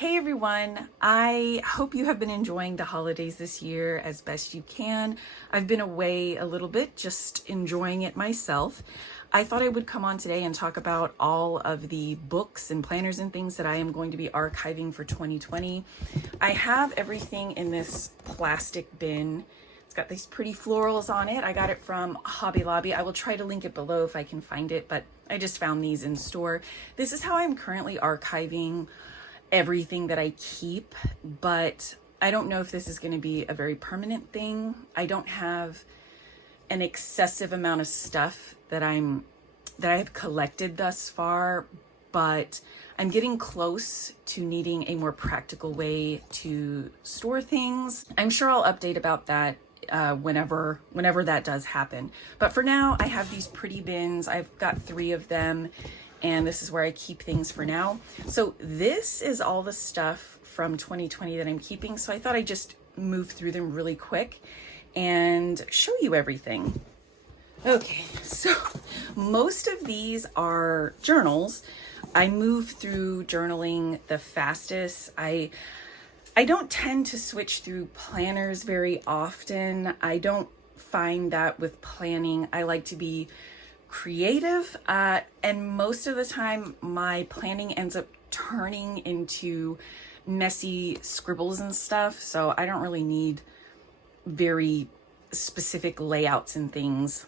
Hey everyone, I hope you have been enjoying the holidays this year as best you can. I've been away a little bit, just enjoying it myself. I thought I would come on today and talk about all of the books and planners and things that I am going to be archiving for 2020. I have everything in this plastic bin. It's got these pretty florals on it. I got it from Hobby Lobby. I will try to link it below if I can find it, but I just found these in store. This is how I'm currently archiving everything that I keep, but I don't know if this is going to be a very permanent thing. I don't have an excessive amount of stuff that I've collected thus far, but I'm getting close to needing a more practical way to store things. I'm sure I'll update about that whenever that does happen. But for now, I have these pretty bins. I've got 3 of them, and this is where I keep things for now. So this is all the stuff from 2020 that I'm keeping. So I thought I'd just move through them really quick and show you everything. Okay, so most of these are journals. I move through journaling the fastest. I don't tend to switch through planners very often. I don't find that with planning. I like to be creative, and most of the time my planning ends up turning into messy scribbles and stuff, so I don't really need very specific layouts and things,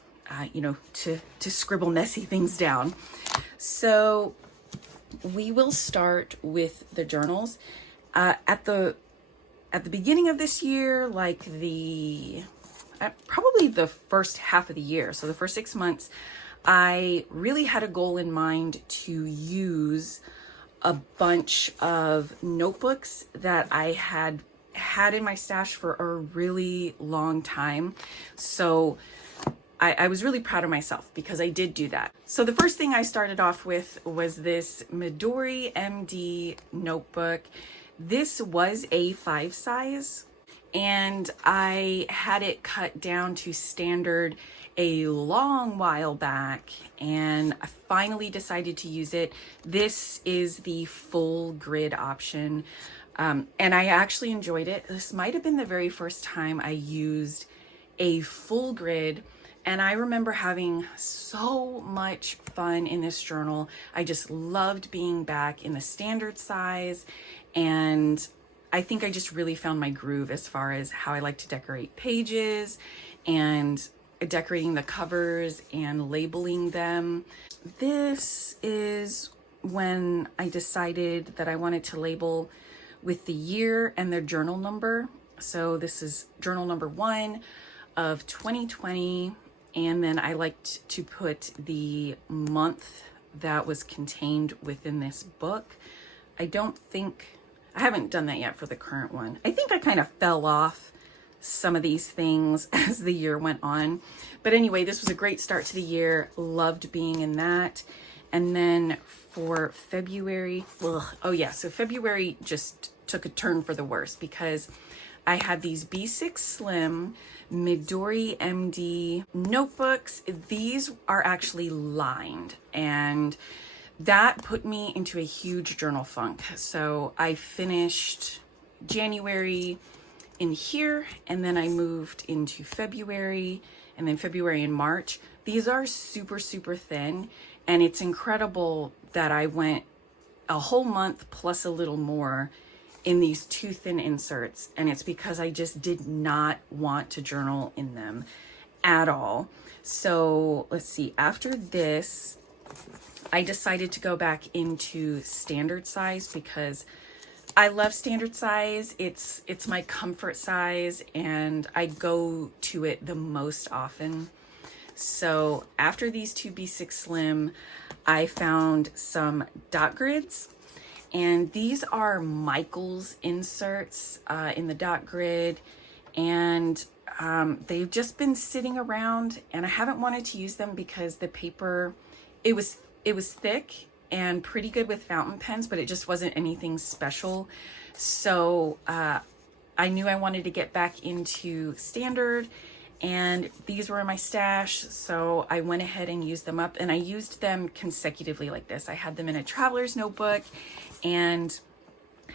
to scribble messy things down. So we will start with the journals. At the beginning of this year, like probably the first half of the year, so the first 6 months, I really had a goal in mind to use a bunch of notebooks that I had in my stash for a really long time. So I was really proud of myself because I did do that. So the first thing I started off with was this Midori MD notebook. This was A5 size, and I had it cut down to standard a long while back, and I finally decided to use it. This is the full grid option, and I actually enjoyed it. This might have been the very first time I used a full grid, and I remember having so much fun in this journal. I just loved being back in the standard size, and I think I just really found my groove as far as how I like to decorate pages and decorating the covers and labeling them. This is when I decided that I wanted to label with the year and the journal number. So this is journal number 1 of 2020. And then I liked to put the month that was contained within this book. I haven't done that yet for the current one. I think I kind of fell off some of these things as the year went on. But anyway, this was a great start to the year. Loved being in that. And then for February, so February just took a turn for the worse because I had these B6 Slim Midori MD notebooks. These are actually lined, and that put me into a huge journal funk. So I finished January in here, and then I moved into February, and then February and March. These are super, super thin, and it's incredible that I went a whole month plus a little more in these 2 thin inserts, and it's because I just did not want to journal in them at all. So let's see, after this, I decided to go back into standard size because I love standard size. It's my comfort size, and I go to it the most often. So after these 2 B6 Slim, I found some dot grids, and these are Michael's inserts in the dot grid, and they've just been sitting around, and I haven't wanted to use them because the paper, it was thick and pretty good with fountain pens, but it just wasn't anything special. So I knew I wanted to get back into standard, and these were in my stash, so I went ahead and used them up, and I used them consecutively like this. I had them in a traveler's notebook and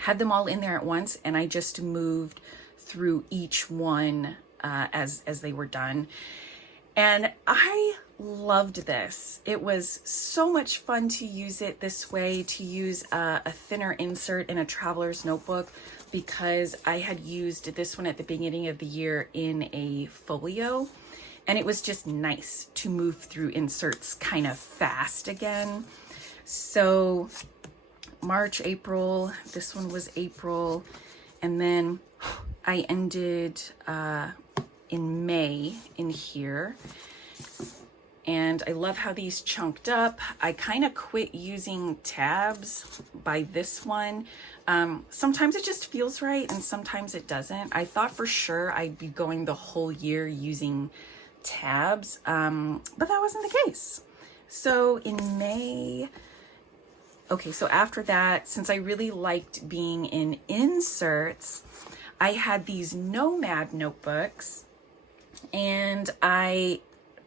had them all in there at once, and I just moved through each one as they were done. And I loved this. It was so much fun to use it this way, to use a thinner insert in a traveler's notebook, because I had used this one at the beginning of the year in a folio, and it was just nice to move through inserts kind of fast again. So March, April, this one was April, and then I ended in May in here. And I love how these chunked up. I kind of quit using tabs by this one. Sometimes it just feels right and sometimes it doesn't. I thought for sure I'd be going the whole year using tabs, but that wasn't the case. So in May, okay, so after that, since I really liked being in inserts, I had these Nomad notebooks, and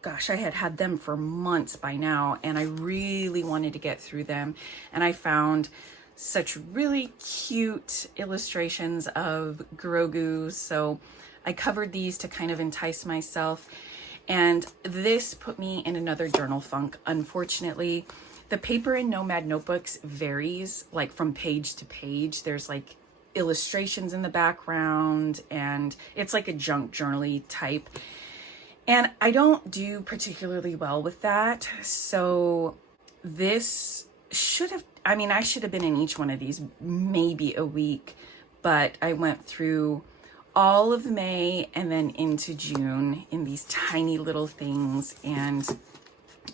gosh, I had had them for months by now, and I really wanted to get through them. And I found such really cute illustrations of Grogu, so I covered these to kind of entice myself. And this put me in another journal funk. Unfortunately, the paper in Nomad notebooks varies, like from page to page. There's like illustrations in the background, and it's like a junk journal-y type. And I don't do particularly well with that. So this should have, I mean, I should have been in each one of these maybe a week, but I went through all of May and then into June in these tiny little things. And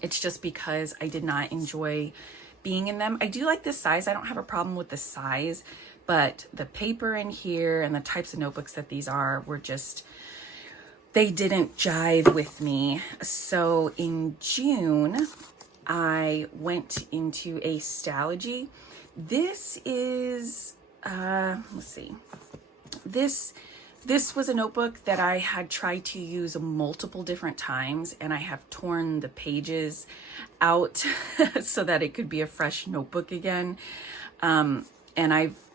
it's just because I did not enjoy being in them. I do like this size. I don't have a problem with the size, but the paper in here and the types of notebooks that these are were just, they didn't jive with me. So in June, I went into a Stalogy. This is, let's see. This was a notebook that I had tried to use multiple different times, and I have torn the pages out so that it could be a fresh notebook again. And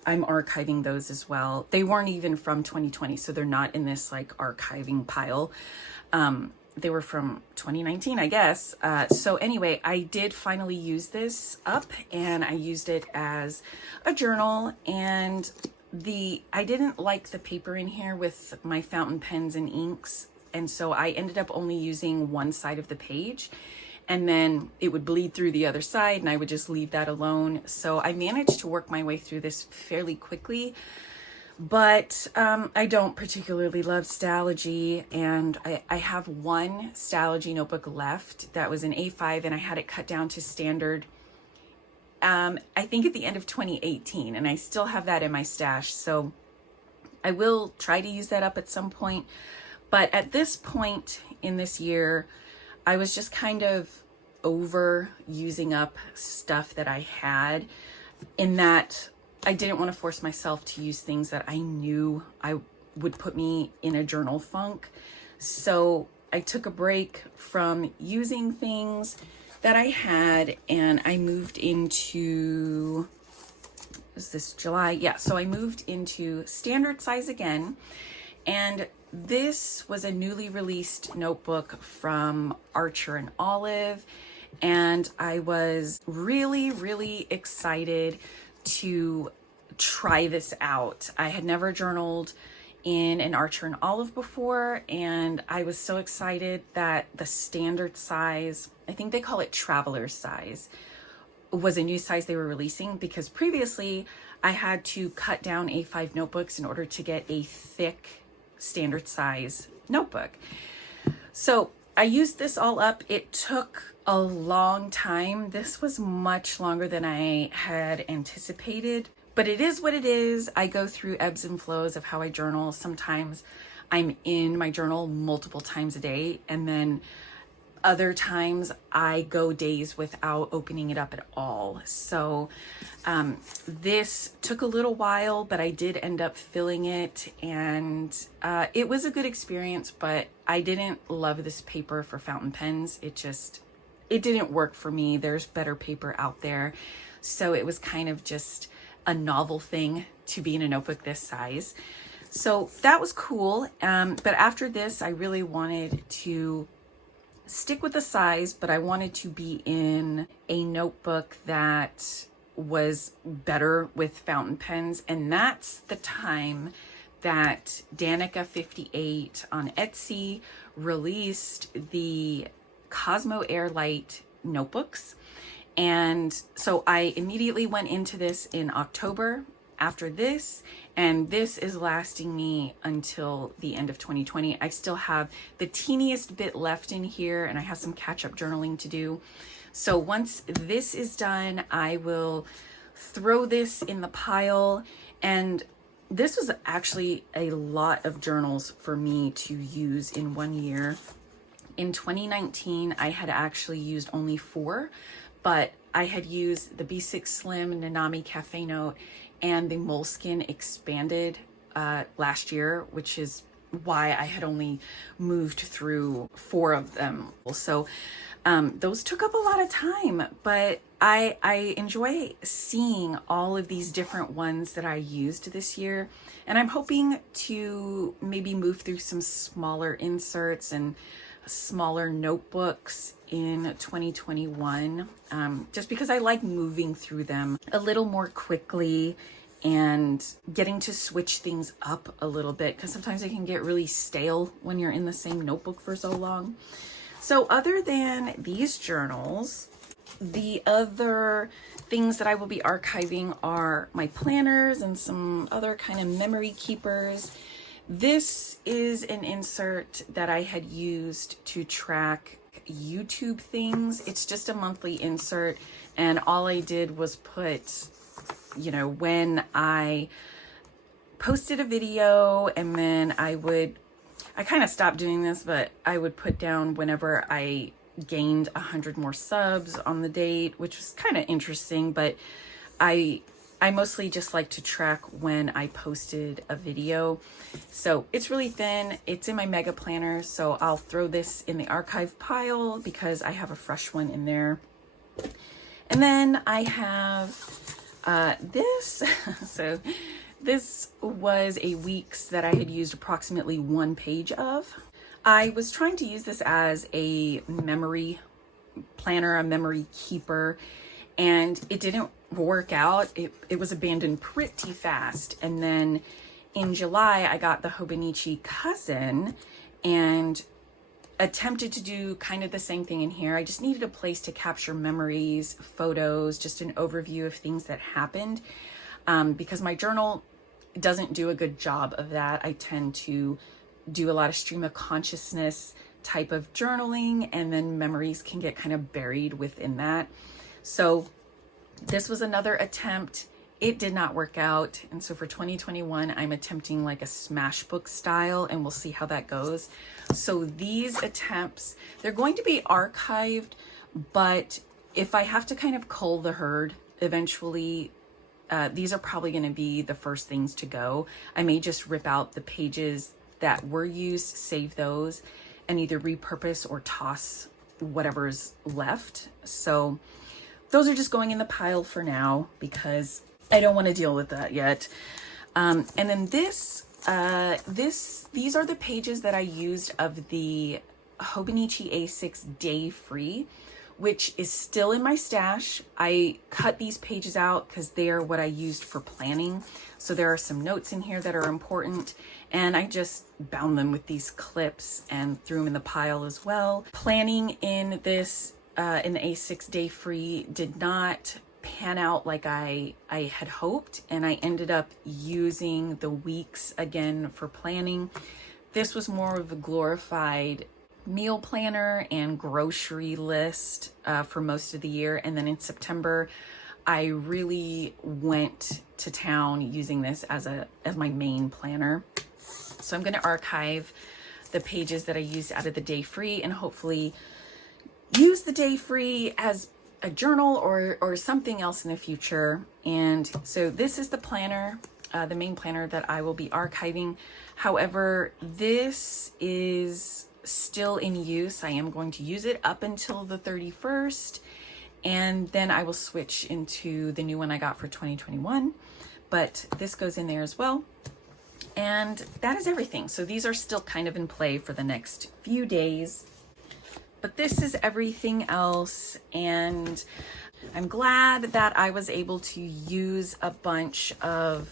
I'm archiving those as well. They weren't even from 2020, so they're not in this like archiving pile. They were from 2019, I guess. So anyway, I did finally use this up, and I used it as a journal. And I didn't like the paper in here with my fountain pens and inks, and so I ended up only using one side of the page, and then it would bleed through the other side, and I would just leave that alone. So I managed to work my way through this fairly quickly, but I don't particularly love Stalogy, and I have one Stalogy notebook left that was an A5, and I had it cut down to standard I think at the end of 2018, and I still have that in my stash. So I will try to use that up at some point. But at this point in this year, I was just kind of over using up stuff that I had, in that I didn't want to force myself to use things that I knew I would put me in a journal funk. So I took a break from using things that I had, and I moved into, is this July? Yeah, so I moved into standard size again, and this was a newly released notebook from Archer and Olive, and I was really, really excited to try this out. I had never journaled in an Archer and Olive before, and I was so excited that the standard size, I think they call it traveler size, was a new size they were releasing, because previously I had to cut down A5 notebooks in order to get a thick standard size notebook. So I used this all up. It took a long time. This was much longer than I had anticipated. But it is what it is. I go through ebbs and flows of how I journal. Sometimes I'm in my journal multiple times a day, and then other times I go days without opening it up at all. So this took a little while, but I did end up filling it, and it was a good experience, but I didn't love this paper for fountain pens. It didn't work for me. There's better paper out there. So it was kind of just a novel thing to be in a notebook this size. So that was cool. But after this, I really wanted to stick with the size, but I wanted to be in a notebook that was better with fountain pens. And that's the time that Danica 58 on Etsy released the Cosmo Airlight notebooks. And so I immediately went into this in October after this, and this is lasting me until the end of 2020. I still have the teeniest bit left in here, and I have some catch-up journaling to do. So once this is done, I will throw this in the pile. And this was actually a lot of journals for me to use in 1 year. In 2019, I had actually used only 4, but I had used the B6 Slim Nanami Cafe Note and the Moleskine Expanded last year, which is why I had only moved through 4 of them. So those took up a lot of time, but I enjoy seeing all of these different ones that I used this year. And I'm hoping to maybe move through some smaller inserts and smaller notebooks in 2021, just because I like moving through them a little more quickly and getting to switch things up a little bit, because sometimes it can get really stale when you're in the same notebook for so long. So other than these journals, the other things that I will be archiving are my planners and some other kind of memory keepers. This is an insert that I had used to track YouTube things. It's just a monthly insert, and all I did was put, you know, when I posted a video, and then I kind of stopped doing this, but I would put down whenever I gained 100 more subs on the date, which was kind of interesting, but I mostly just like to track when I posted a video. So it's really thin. It's in my mega planner, so I'll throw this in the archive pile because I have a fresh one in there. And then I have this. So this was a week's that I had used approximately 1 page of. I was trying to use this as a memory planner, a memory keeper, and it didn't work out. It was abandoned pretty fast. And then in July, I got the Hobonichi Cousin and attempted to do kind of the same thing in here. I just needed a place to capture memories, photos, just an overview of things that happened, because my journal doesn't do a good job of that. I tend to do a lot of stream of consciousness type of journaling, and then memories can get kind of buried within that. So this was another attempt. It did not work out. And so for 2021, I'm attempting like a smash book style, and we'll see how that goes. So these attempts, they're going to be archived, but if I have to kind of cull the herd eventually, these are probably going to be the first things to go. I may just rip out the pages that were used, save those, and either repurpose or toss whatever's left. So those are just going in the pile for now because I don't want to deal with that yet. And then these are the pages that I used of the Hobonichi A6 Day Free, which is still in my stash. I cut these pages out because they are what I used for planning. So there are some notes in here that are important, and I just bound them with these clips and threw them in the pile as well. Planning in this, in the A6 Day Free did not pan out like I had hoped, and I ended up using the weeks again for planning. This was more of a glorified meal planner and grocery list for most of the year, and then in September I really went to town using this as my main planner. So I'm going to archive the pages that I used out of the Day Free and hopefully use the Day Free as a journal or something else in the future. And so this is the planner, the main planner that I will be archiving. However, this is still in use. I am going to use it up until the 31st, and then I will switch into the new one I got for 2021. but this goes in there as well. And that is everything. So these are still kind of in play for the next few days, but this is everything else. And I'm glad that I was able to use a bunch of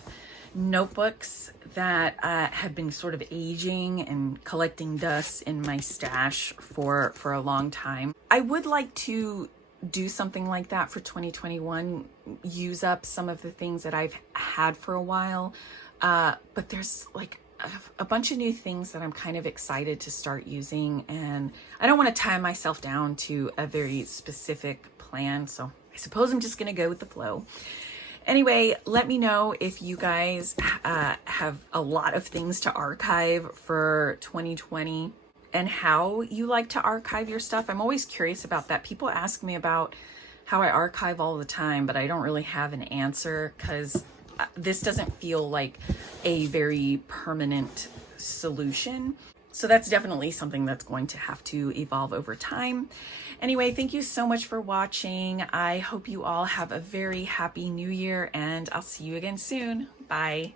notebooks that had been sort of aging and collecting dust in my stash for a long time. I would like to do something like that for 2021, use up some of the things that I've had for a while. But there's like a bunch of new things that I'm kind of excited to start using, and I don't want to tie myself down to a very specific plan. So I suppose I'm just going to go with the flow. Anyway, let me know if you guys have a lot of things to archive for 2020 and how you like to archive your stuff. I'm always curious about that. People ask me about how I archive all the time, but I don't really have an answer because this doesn't feel like a very permanent solution. So that's definitely something that's going to have to evolve over time. Anyway, thank you so much for watching. I hope you all have a very happy new year, and I'll see you again soon. Bye.